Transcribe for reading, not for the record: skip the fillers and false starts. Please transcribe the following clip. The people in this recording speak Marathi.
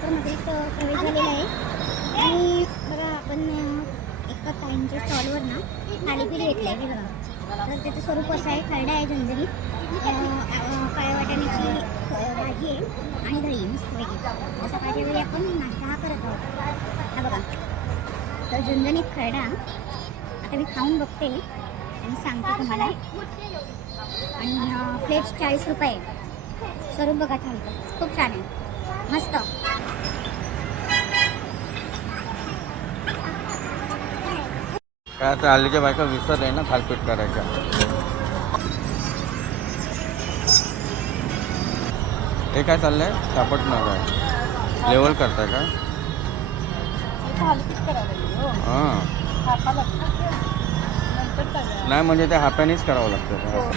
कोल्हापूरमध्ये प्रवेश झालेला आहे आणि बघा आपण एका ताईंच्या स्टॉलवर ना थालीपीठ घेतलं आहे बघा. तर त्याचं स्वरूप असं आहे, खरडा आहे झणझणीत, काळ्या वाटाण्याची भाजी आहे आणि दही मस्तपैकी. सकाळच्या वेळी आपण नाश्ता हा करत आहोत. हा बघा, तर झणझणीत खरडा आता मी खाऊन बघते आणि सांगते तुम्हाला. आणि प्लेट 40 रुपये. स्वरूप बघा थालीचं खूप छान आहे, मस्त. काय आता हल्लीच्या बायका विसरले ना थालीपीठ करायच्या. हे काय चाललंय? सापडणार आहे, लेवल करताय का? हां, नाही म्हणजे ते हातानेच करावं लागतं.